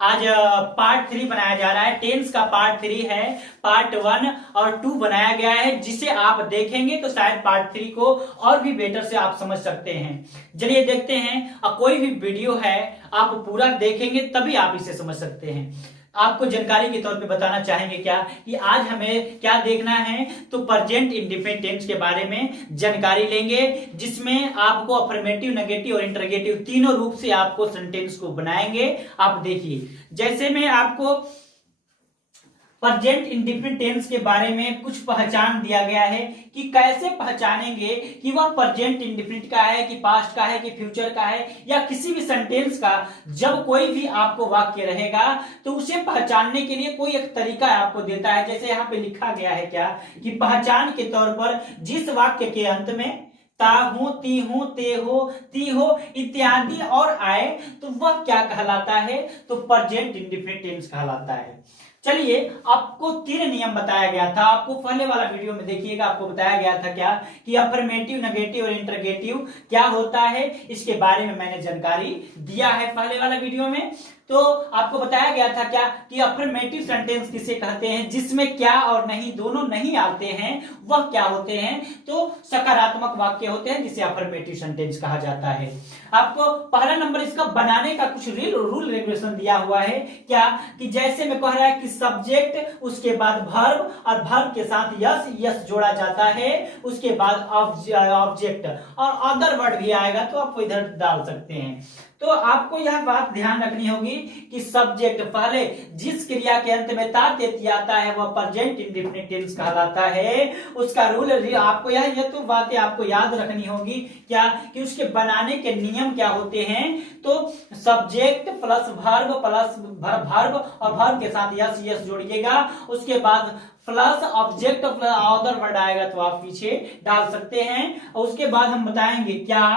आज पार्ट 3 बनाया जा रहा है। टेंस का पार्ट 3 है। पार्ट 1 और 2 बनाया गया है, जिसे आप देखेंगे तो शायद पार्ट 3 को और भी बेटर से आप समझ सकते हैं। चलिए देखते हैं। कोई भी वीडियो है आप पूरा देखेंगे तभी आप इसे समझ सकते हैं। आपको जानकारी के तौर पे बताना चाहेंगे क्या कि आज हमें क्या देखना है, तो प्रेजेंट इंडेफिनिट टेंस के बारे में जानकारी लेंगे, जिसमें आपको अफर्मेटिव, नेगेटिव और इंटरोगेटिव तीनों रूप से आपको सेंटेंस को बनाएंगे। आप देखिए, जैसे मैं आपको प्रेजेंट इंडेफिनिट टेंस के बारे में कुछ पहचान दिया गया है कि कैसे पहचानेंगे कि वह प्रेजेंट इंडेफिनिट का है कि पास्ट का है कि फ्यूचर का है, या किसी भी सेंटेंस का जब कोई भी आपको वाक्य रहेगा तो उसे पहचानने के लिए कोई एक तरीका आपको देता है। जैसे यहाँ पे लिखा गया है क्या कि पहचान के तौर पर जिस वाक्य के अंत में ता हो, ती हो, ते हो, ती हो इत्यादि और आए तो वह क्या कहलाता है, तो प्रेजेंट इंडेफिनिट टेंस कहलाता है। चलिए, आपको 3 नियम बताया गया था। आपको पहले वाला वीडियो में देखिएगा, आपको बताया गया था क्या कि अफर्मेटिव, नेगेटिव और इंटरोगेटिव क्या होता है, इसके बारे में मैंने जानकारी दिया है पहले वाला वीडियो में। तो आपको बताया गया था क्या कि अफर्मेटिव सेंटेंस किसे कहते हैं, जिसमें क्या और नहीं दोनों नहीं आते हैं, वह क्या होते हैं, तो सकारात्मक वाक्य होते हैं, जिसे अफर्मेटिव सेंटेंस कहा जाता है। आपको पहला नंबर इसका बनाने का कुछ रूल रेगुलेशन दिया हुआ है क्या कि जैसे मैं कह रहा है कि सब्जेक्ट, उसके बाद वर्ब और वर्ब के साथ यस यस जोड़ा जाता है, उसके बाद ऑब्जेक्ट और अदर वर्ड भी आएगा तो आप इधर डाल सकते हैं। तो आपको यह बात ध्यान रखनी होगी कि सब्जेक्ट पहले जिस क्रिया के अंत में ता तेती आता है वह प्रेजेंट इंडेफिनिट टेंस कहलाता है। उसका रूल आपको यह तो बातें आपको याद रखनी होगी क्या कि उसके बनाने के नियम क्या होते हैं। तो सब्जेक्ट प्लस वर्ब और वर्ब के साथ यस यस जोड़िएगा, उसके बाद plus object plus other word आएगा तो आप पीछे डाल सकते हैं। और उसके बाद हम बताएंगे क्या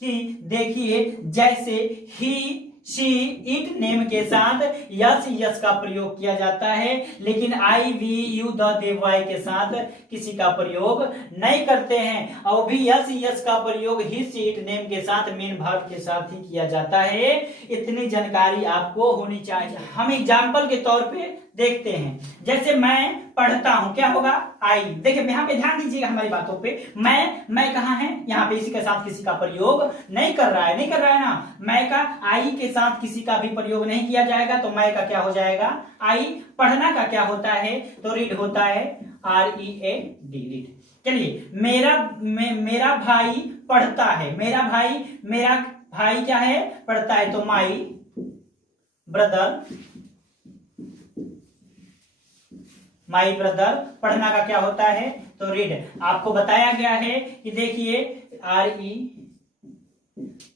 कि देखिए, जैसे ही, शी, इट नेम के साथ यस यस का प्रयोग किया जाता है, लेकिन I, we, you, the, they, why के साथ किसी का प्रयोग नहीं करते हैं। और भी यस यस का प्रयोग ही, शी, इट नेम के साथ मेन वर्ब के साथ ही किया जाता है। इतनी जानकारी आपको होनी चाहिए। हम एग्जाम्पल के तौर पे देखते हैं। जैसे मैं पढ़ता हूं, क्या होगा, आई। देखिए यहाँ पे ध्यान दीजिएगा हमारी बातों पे। मैं कहाँ है, यहाँ पे इसी के साथ किसी का प्रयोग नहीं कर रहा है ना। मैं का आई के साथ किसी का भी प्रयोग नहीं किया जाएगा, तो मैं का क्या हो जाएगा, आई। पढ़ना का क्या होता है, तो रीड होता है, READ, रीड। चलिए, मेरा भाई पढ़ता है, मेरा भाई क्या है, पढ़ता है, तो माई ब्रदर पढ़ना का क्या होता है, तो रीड। आपको बताया गया है कि देखिए RE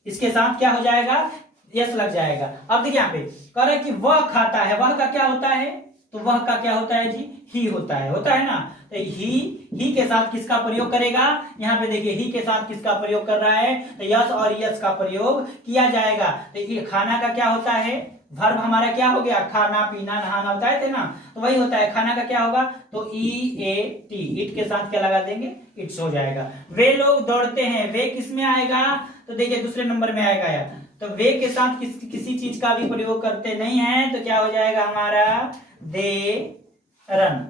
इसके साथ क्या हो जाएगा, यस लग जाएगा। अब देखिए यहाँ पे कह रहा है कि वह खाता है, वह का क्या होता है, तो वह का क्या होता है जी, ही होता है ना। तो ही के साथ किसका प्रयोग करेगा, यहाँ पे देखिए ही के साथ किसका प्रयोग कर रहा है, तो यस और यस का प्रयोग किया जाएगा। तो खाना का क्या होता है, वर्ब हमारा क्या हो गया, खाना पीना नहाना बताए थे ना, तो वही होता है। खाना का क्या होगा, तो EAT, इट के साथ क्या लगा देंगे, इट्स हो जाएगा। वे लोग दौड़ते हैं, वे किस में आएगा, तो देखिए दूसरे नंबर में आएगा यार। तो वे के साथ किसी चीज का भी प्रयोग करते नहीं है, तो क्या हो जाएगा हमारा, दे रन।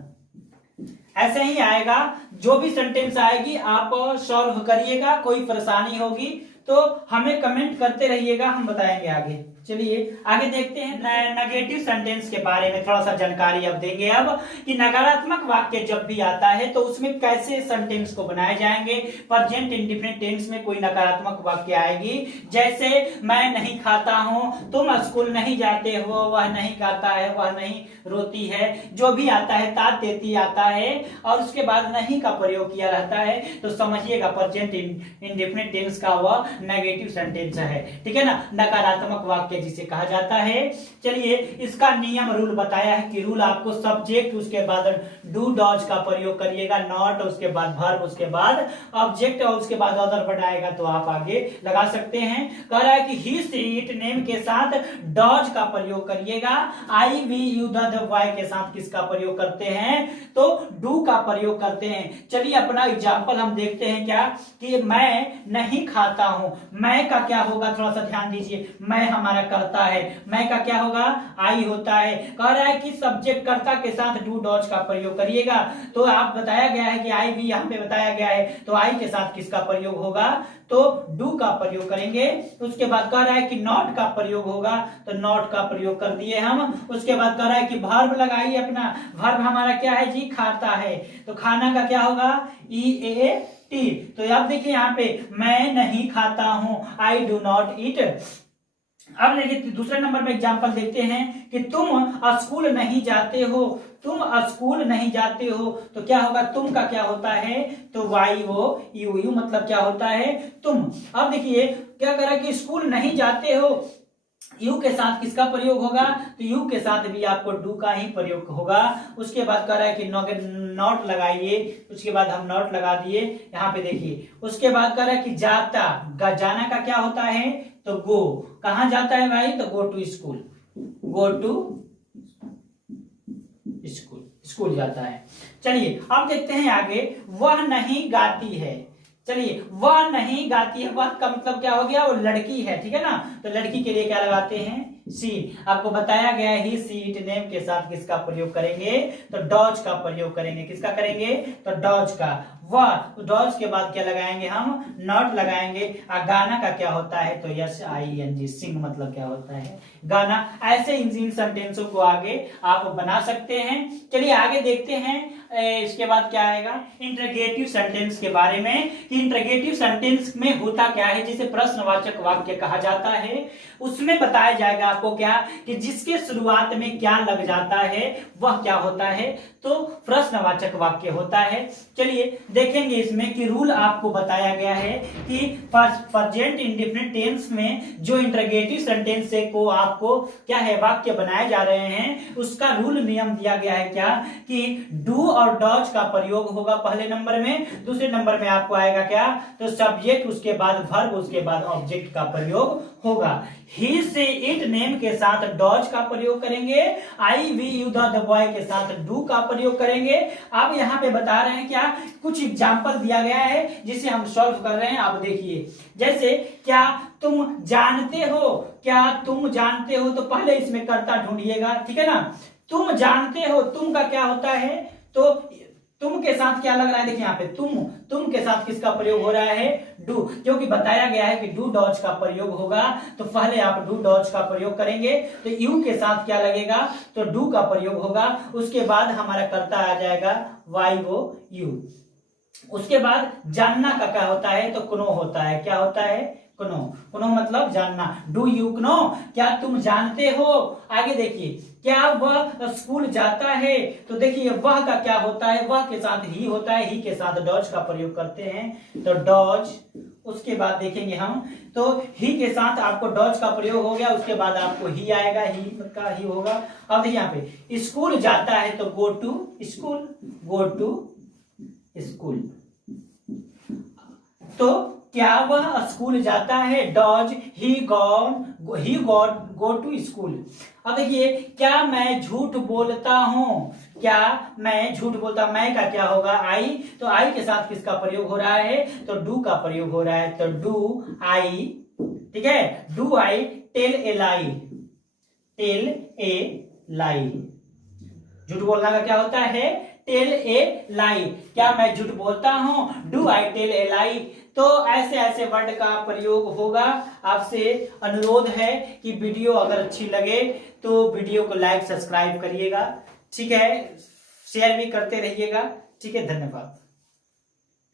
ऐसे ही आएगा। जो भी सेंटेंस आएगी आप सॉल्व करिएगा, कोई परेशानी होगी तो हमें कमेंट करते रहिएगा, हम बताएंगे आगे। चलिए आगे देखते हैं। नेगेटिव सेंटेंस के बारे में थोड़ा सा जानकारी अब देंगे अब कि नकारात्मक वाक्य जब भी आता है तो उसमें कैसे सेंटेंस को बनाए जाएंगे। प्रेजेंट इंडेफिनिट टेंस में कोई नकारात्मक वाक्य आएगी, जैसे मैं नहीं खाता हूं, तुम स्कूल नहीं जाते हो, वह नहीं खाता है, वह नहीं रोती है, जो भी आता है ता तेती आता है और उसके बाद नहीं का प्रयोग किया रहता है, तो समझिएगा प्रेजेंट इंडेफिनिट टेंस का वह नेगेटिव सेंटेंस है। ठीक है ना, नकारात्मक वाक्य जिसे कहा जाता है। चलिए, इसका नियम रूल बताया है कि रूल आपको सब्जेक्ट, उसके बाद डू डॉज का प्रयोग करिएगा, नॉट, उसके बाद वर्ब, उसके बाद ऑब्जेक्ट और उसके बाद अदर वर्ड आएगा तो आप आगे लगा सकते हैं। कह रहा है कि ही, शी, इट नेम के साथ डॉज का प्रयोग करिएगा, आई, वी, यू, द, वाई के साथ किसका प्रयोग करते हैं, तो डू का प्रयोग करते हैं। चलिए अपना एग्जाम्पल हम देखते हैं क्या कि मैं नहीं खाता हूं, मैं का क्या होगा, थोड़ा सा ध्यान दीजिए। मैं हमारा हमारा कर्ता है, मैं का क्या होगा, आई होता है। कह रहा है कि सब्जेक्ट कर्ता के साथ डू डॉज का प्रयोग करिएगा, तो आप बताया गया है कि आई भी यहाँ पे बताया गया है, तो आई के साथ किसका प्रयोग होगा, तो डू का प्रयोग करेंगे। उसके बाद कह रहा है कि नॉट का प्रयोग होगा, तो नॉट का प्रयोग कर दिए हम। उसके बाद कह रहा है कि वर्ब लगाइए अपना, वर्ब हमारा क्या है जी, खाता है, तो खाना का क्या होगा, EAT। तो अब देखिए यहाँ पे मैं नहीं खाता हूं, आई डू नॉट ईट। अब देखिए दूसरे नंबर पे एग्जांपल देखते हैं कि तुम स्कूल नहीं जाते हो, तुम स्कूल नहीं जाते हो, तो क्या होगा, तुम का क्या होता है, तो YOU मतलब क्या होता है, तुम। अब देखिए क्या करा कि स्कूल नहीं जाते हो, यू के साथ किसका प्रयोग होगा, तो यू के साथ भी आपको डू का ही प्रयोग होगा। उसके बाद कह रहा है कि नॉट लगाइए, उसके बाद हम नॉट लगा दिए यहाँ पे देखिए। उसके बाद कह रहा है कि जाता, जाना का क्या होता है, तो गो, कहां जाता है भाई, तो go to school, go to school, school जाता है। चलिए अब देखते हैं आगे, वह नहीं गाती है। चलिए वह नहीं गाती है, वह का मतलब क्या हो गया, वो लड़की है, ठीक है ना, तो लड़की के लिए क्या लगाते हैं, सी। आपको बताया गया है ही इट नेम के साथ किसका प्रयोग करेंगे, तो डॉज का प्रयोग करेंगे, किसका करेंगे, तो डॉज का। वह, तो डॉज के बाद क्या लगाएंगे हम, नॉट लगाएंगे। और गाना का क्या होता है, तो SING, सिंग मतलब क्या होता है, गाना। ऐसे इन सेंटेंसों को आगे आप बना सकते हैं। चलिए आगे देखते हैं, इसके बाद क्या आएगा, इंटरोगेटिव सेंटेंस के बारे में, कि इंटरोगेटिव सेंटेंस में होता क्या है, जिसे प्रश्नवाचक वाक्य कहा जाता है। उसमें बताया जाएगा आपको क्या, कि जिसके शुरुआत में क्या लग जाता है वह क्या होता है, तो प्रश्नवाचक वाक्य होता है। चलिए देखेंगे इसमें कि रूल आपको बताया गया है कि प्रेजेंट इंडेफिनिट टेंस में जो इंटरोगेटिव सेंटेंस से को आपको क्या है, वाक्य बनाए जा रहे हैं, उसका रूल नियम दिया गया है क्या, कि डू और डॉज का प्रयोग होगा पहले नंबर में। दूसरे नंबर में आपको आएगा क्या, तो सब्जेक्ट, उसके बाद वर्ब, उसके बाद ऑब्जेक्ट का प्रयोग होगा। ही से इट नेम के साथ डॉज का प्रयोग करेंगे, आई वी यू द बॉय के साथ डू का प्रयोग करेंगे। अब यहाँ पे बता रहे हैं क्या, कुछ एग्जाम्पल दिया गया है जिसे हम सॉल्व कर रहे हैं। आप देखिए, जैसे क्या तुम जानते हो, क्या तुम जानते हो, तो पहले इसमें कर्ता ढूंढिएगा, ठीक है ना। तुम जानते हो, तुम का क्या होता है, तो तुम के साथ क्या लग रहा है, देखिए यहाँ पे तुम के साथ किसका प्रयोग हो रहा है, डू, क्योंकि बताया गया है कि डू डॉज का प्रयोग होगा, तो पहले आप डू डॉज का प्रयोग करेंगे, तो यू के साथ क्या लगेगा, तो डू का प्रयोग होगा। उसके बाद हमारा कर्ता आ जाएगा YOU। उसके बाद जानना का क्या होता है, तो कुनो होता है, क्या होता है, कुनो, कुनो मतलब जानना, डू यू नो, क्या तुम जानते हो। आगे देखिए, क्या वह स्कूल जाता है, तो देखिए वह का क्या होता है, वह के साथ ही होता है, ही के साथ डॉज का प्रयोग करते हैं, तो डॉज। उसके बाद देखेंगे हम, तो ही के साथ आपको डॉज का प्रयोग हो गया, उसके बाद आपको ही आएगा, ही का ही होगा। अब देखिए यहाँ पे स्कूल जाता है, तो go to school, go to school. तो क्या वह स्कूल जाता है, does he go to school. अब देखिए, क्या मैं झूठ बोलता हूं, क्या मैं झूठ बोलता, मैं का क्या होगा, आई, तो आई के साथ किसका प्रयोग हो रहा है, तो डू का प्रयोग हो रहा है, तो डू आई, ठीक है, do I tell a lie, tell a lie. झूठ बोलना का क्या होता है, टेल ए लाई, क्या मैं झूठ बोलता हूं, डू आई टेल ए लाई। तो ऐसे ऐसे वर्ड का प्रयोग होगा। आपसे अनुरोध है कि वीडियो अगर अच्छी लगे तो वीडियो को लाइक सब्सक्राइब करिएगा, ठीक है, शेयर भी करते रहिएगा, ठीक है, धन्यवाद।